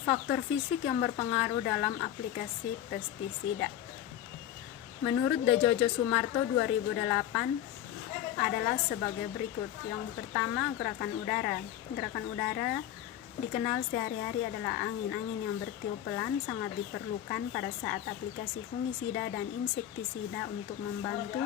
Faktor fisik yang berpengaruh dalam aplikasi pestisida. Menurut Dejojo Sumarto 2008 adalah sebagai berikut. Yang pertama, gerakan udara. Gerakan udara dikenal sehari-hari adalah angin. Angin yang bertiup pelan sangat diperlukan pada saat aplikasi fungisida dan insektisida untuk membantu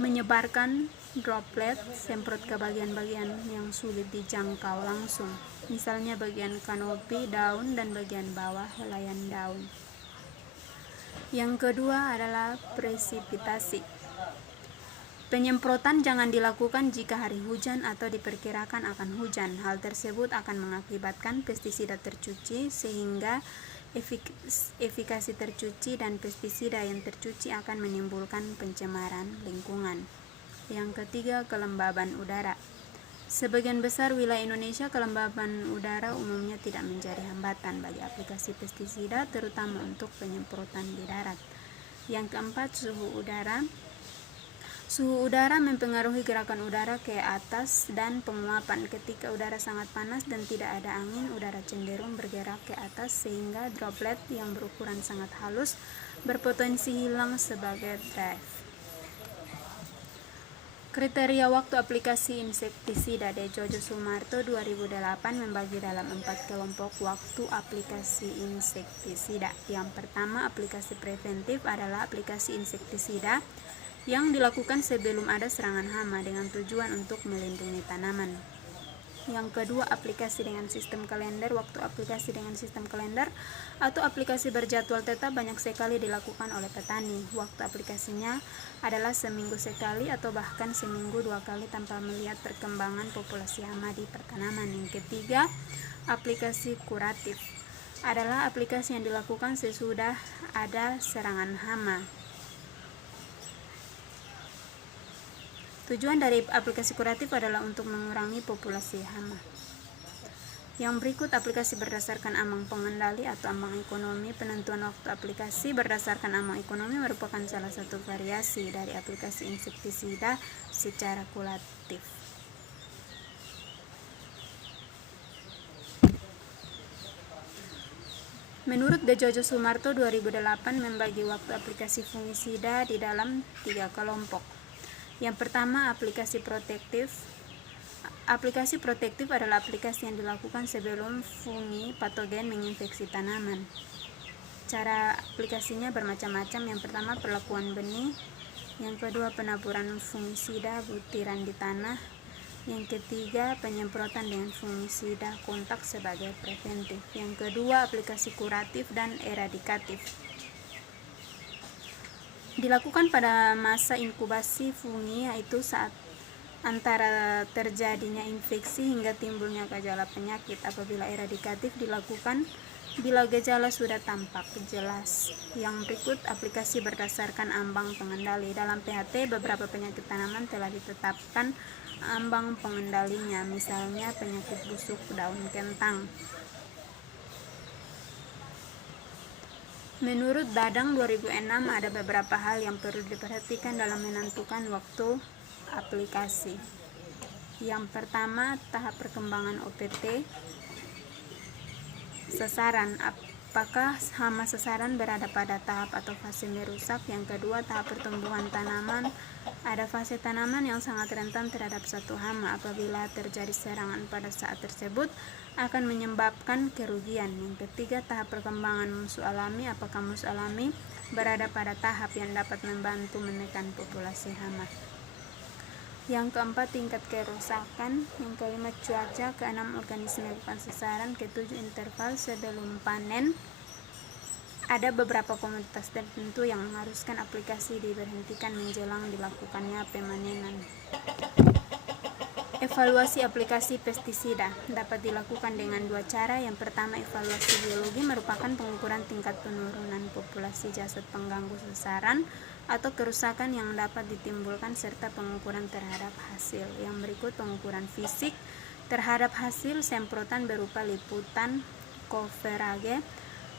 menyebarkan droplet semprot ke bagian-bagian yang sulit dijangkau langsung, misalnya bagian kanopi, daun, dan bagian bawah helaian daun. Yang kedua adalah presipitasi. Penyemprotan jangan dilakukan jika hari hujan atau diperkirakan akan hujan. Hal tersebut akan mengakibatkan pestisida tercuci sehingga efikasi tercuci dan pestisida yang tercuci akan menimbulkan pencemaran lingkungan. Yang ketiga, kelembaban udara. Sebagian besar wilayah Indonesia kelembaban udara umumnya tidak menjadi hambatan bagi aplikasi pestisida, terutama untuk penyemprotan di darat. Yang keempat, suhu udara. Suhu udara mempengaruhi gerakan udara ke atas dan penguapan. Ketika udara sangat panas dan tidak ada angin, udara cenderung bergerak ke atas sehingga droplet yang berukuran sangat halus berpotensi hilang sebagai drift. Kriteria waktu aplikasi insektisida. Dejojo Sumarto 2008 membagi dalam 4 kelompok waktu aplikasi insektisida. Yang pertama, aplikasi preventif adalah aplikasi insektisida yang dilakukan sebelum ada serangan hama dengan tujuan untuk melindungi tanaman. Yang kedua, aplikasi dengan sistem kalender. Waktu aplikasi dengan sistem kalender atau aplikasi berjadwal tetap banyak sekali dilakukan oleh petani. Waktu aplikasinya adalah seminggu sekali atau bahkan seminggu 2 kali tanpa melihat perkembangan populasi hama di pertanaman. Yang ketiga, aplikasi kuratif adalah aplikasi yang dilakukan sesudah ada serangan hama. Tujuan dari aplikasi kuratif adalah untuk mengurangi populasi hama. Yang berikut, aplikasi berdasarkan ambang pengendali atau ambang ekonomi. Penentuan waktu aplikasi berdasarkan ambang ekonomi merupakan salah satu variasi dari aplikasi insektisida secara kuratif. Menurut Dejojo Sumarto 2008 membagi waktu aplikasi fungisida di dalam 3 kelompok. Yang pertama, aplikasi protektif. Aplikasi protektif adalah aplikasi yang dilakukan sebelum fungi patogen menginfeksi tanaman. Cara aplikasinya bermacam-macam. Yang pertama, perlakuan benih. Yang kedua, penaburan fungisida butiran di tanah. Yang ketiga, penyemprotan dengan fungisida kontak sebagai preventif. Yang kedua, aplikasi kuratif dan eradikatif. Dilakukan pada masa inkubasi fungi, yaitu saat antara terjadinya infeksi hingga timbulnya gejala penyakit. Apabila eradikatif dilakukan bila gejala sudah tampak jelas. Yang berikut, aplikasi berdasarkan ambang pengendali. Dalam PHT, beberapa penyakit tanaman telah ditetapkan ambang pengendalinya, misalnya penyakit busuk daun kentang. Menurut Dadang 2006, ada beberapa hal yang perlu diperhatikan dalam menentukan waktu aplikasi. Yang pertama, tahap perkembangan OPT. Sasaran, apakah hama sasaran berada pada tahap atau fase merusak. Yang kedua, tahap pertumbuhan tanaman. Ada fase tanaman yang sangat rentan terhadap satu hama. Apabila terjadi serangan pada saat tersebut akan menyebabkan kerugian. Yang ketiga, tahap perkembangan musuh alami. Apakah musuh alami berada pada tahap yang dapat membantu menekan populasi hama. Yang keempat, tingkat kerusakan. Yang kelima, cuaca. Keenam, organisme bukan sasaran. Ketujuh, interval sebelum panen. Ada beberapa komoditas tertentu yang mengharuskan aplikasi diberhentikan menjelang dilakukannya pemanenan. Evaluasi aplikasi pestisida dapat dilakukan dengan 2 cara. Yang pertama, evaluasi biologi merupakan pengukuran tingkat penurunan populasi jasad pengganggu sasaran atau kerusakan yang dapat ditimbulkan serta pengukuran terhadap hasil. Yang berikut, pengukuran fisik terhadap hasil semprotan berupa liputan coverage.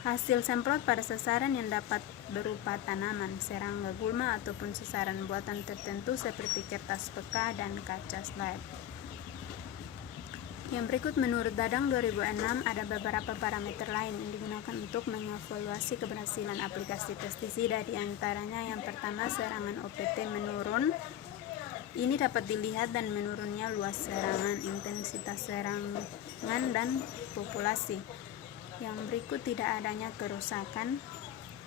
Hasil semprot pada sasaran yang dapat berupa tanaman, serangga, gulma, ataupun sasaran buatan tertentu seperti kertas peka dan kaca slide. Yang berikut, menurut Dadang 2006, ada beberapa parameter lain yang digunakan untuk mengevaluasi keberhasilan aplikasi pestisida. Di antaranya yang pertama, serangan OPT menurun. Ini dapat dilihat dan menurunnya luas serangan, intensitas serangan, dan populasi. Yang berikut, tidak adanya kerusakan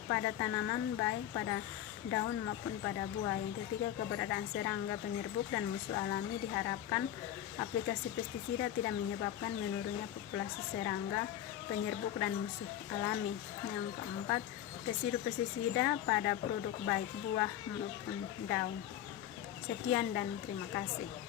pada tanaman baik pada daun maupun pada buah. Yang ketiga, keberadaan serangga penyerbuk dan musuh alami. Diharapkan aplikasi pestisida tidak menyebabkan menurunnya populasi serangga penyerbuk dan musuh alami. Yang keempat, residu pestisida pada produk baik buah maupun daun. Sekian dan terima kasih.